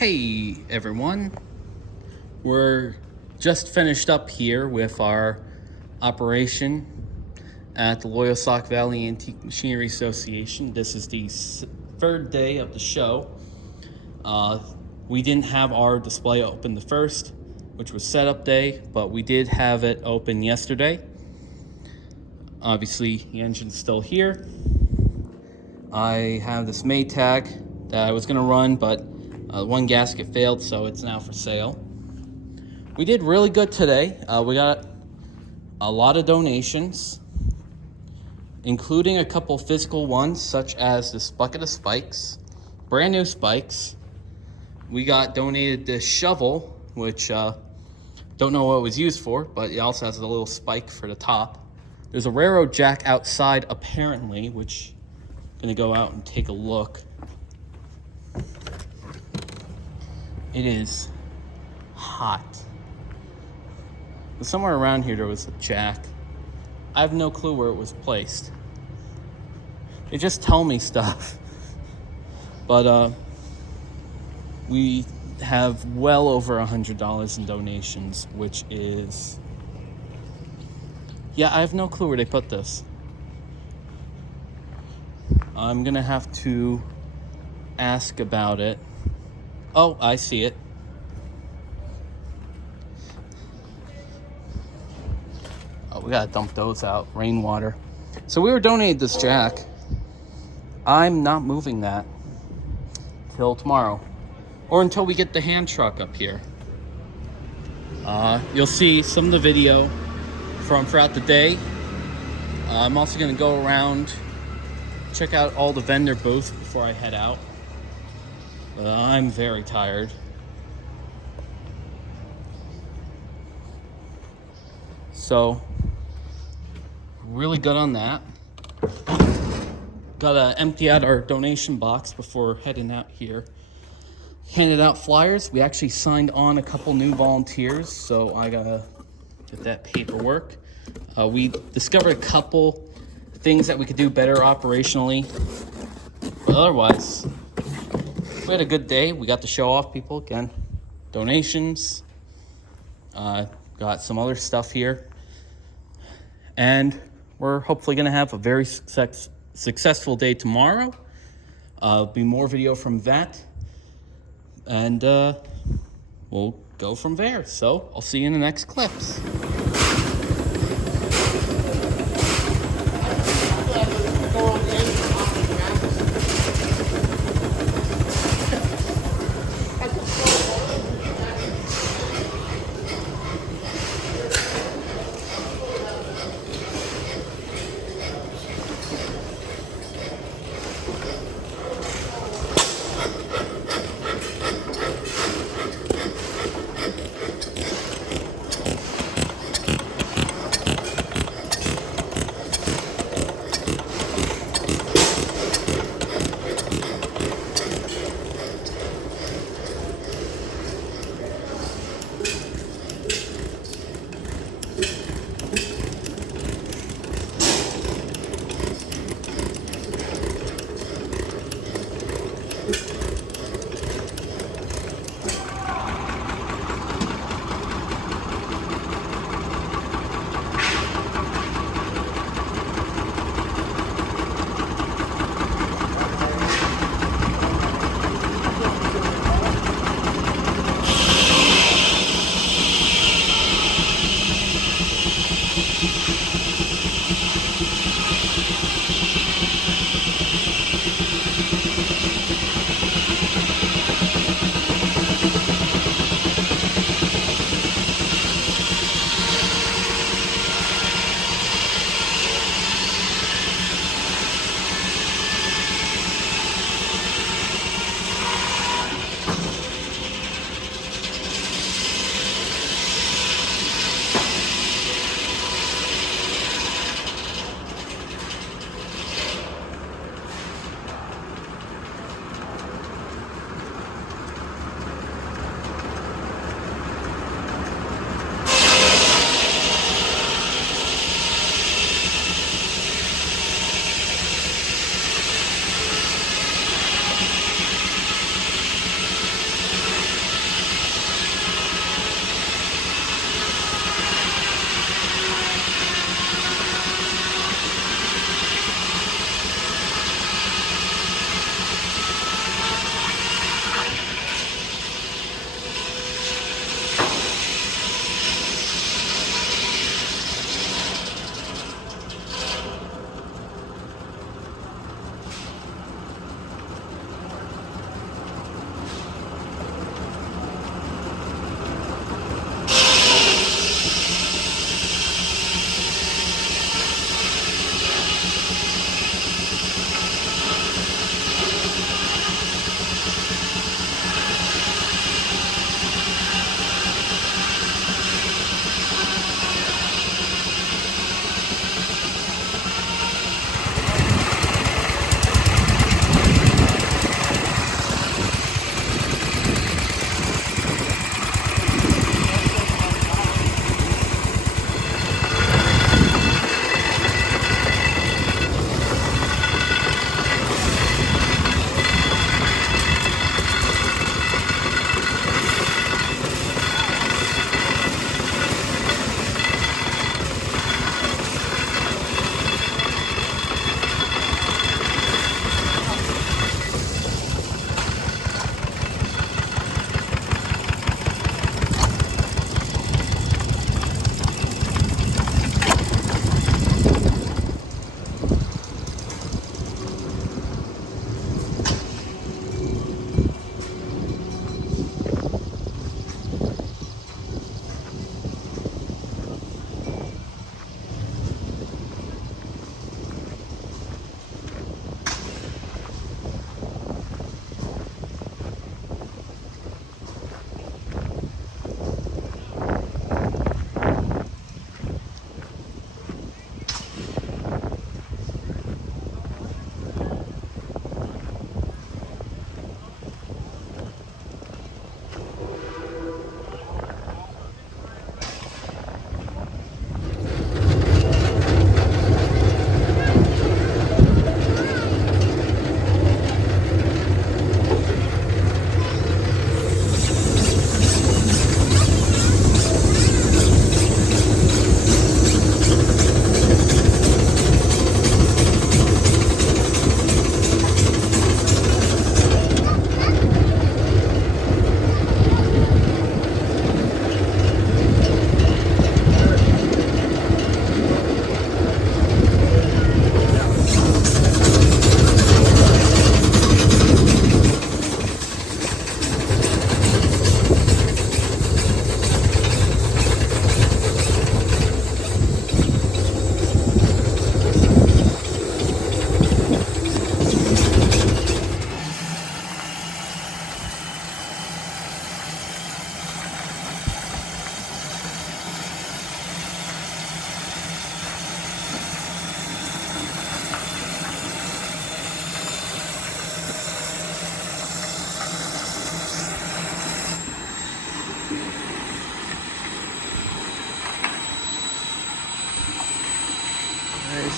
Hey everyone, we're just finished up here with our operation at the Loyalsock Valley Antique Machinery Association. This is the third day of the show. We didn't have our display open the first, which was setup day, but we did have it open yesterday. Obviously the engine's still here. I have this Maytag that I was gonna run, but one gasket failed, so it's now for sale. We did really good today. We got a lot of donations, including a couple physical ones, such as this bucket of spikes, brand new spikes. We got donated this shovel, which don't know what it was used for, but it also has a little spike for the top. There's a railroad jack outside, apparently, which I'm gonna go out and take a look. It is hot. But somewhere around here there was a jack. I have no clue where it was placed. They just tell me stuff. But we have well over $100 in donations, which is... yeah, I have no clue where they put this. I'm gonna have to ask about it. Oh, I see it. Oh, we gotta dump those out. Rainwater. So we were donated this jack. I'm not moving that till tomorrow, or until we get the hand truck up here. You'll see some of the video from throughout the day. I'm also gonna go around, check out all the vendor booths before I head out. I'm very tired. So, really good on that. Gotta empty out our donation box before heading out here. Handed out flyers. We actually signed on a couple new volunteers, so I gotta get that paperwork. We discovered a couple things that we could do better operationally. But otherwise, we had a good day. We got to show off people again. Donations. Got some other stuff here. And we're hopefully going to have a very successful day tomorrow. Be more video from that. And we'll go from there. So I'll see you in the next clips.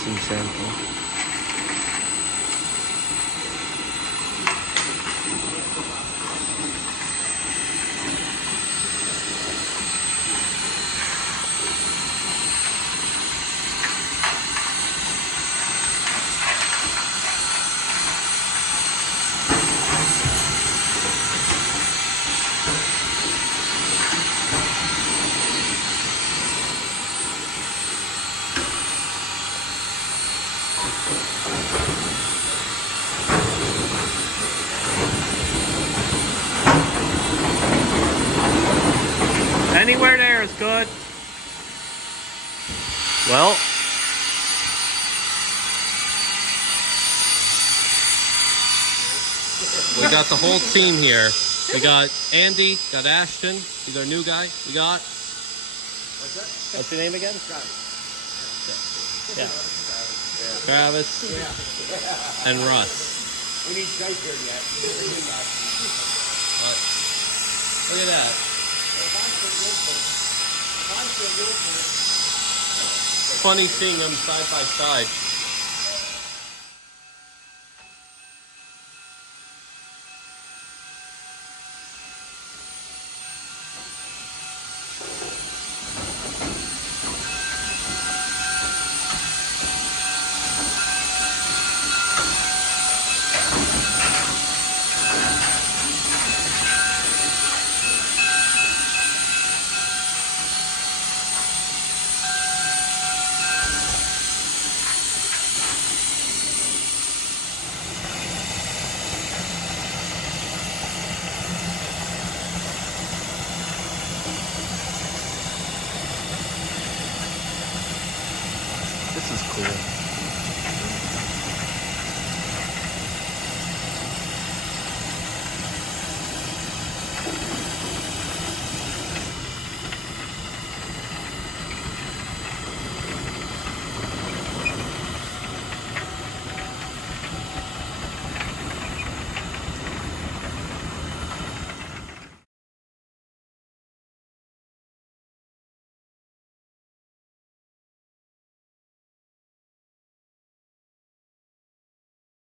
some sample. Anywhere there is good. Well, we got the whole team here. We got Andy, got Ashton, he's our new guy. We got... What's your name again? Yeah. Travis and Russ. We need Joe here yet. Look at that. Funny seeing them side by side.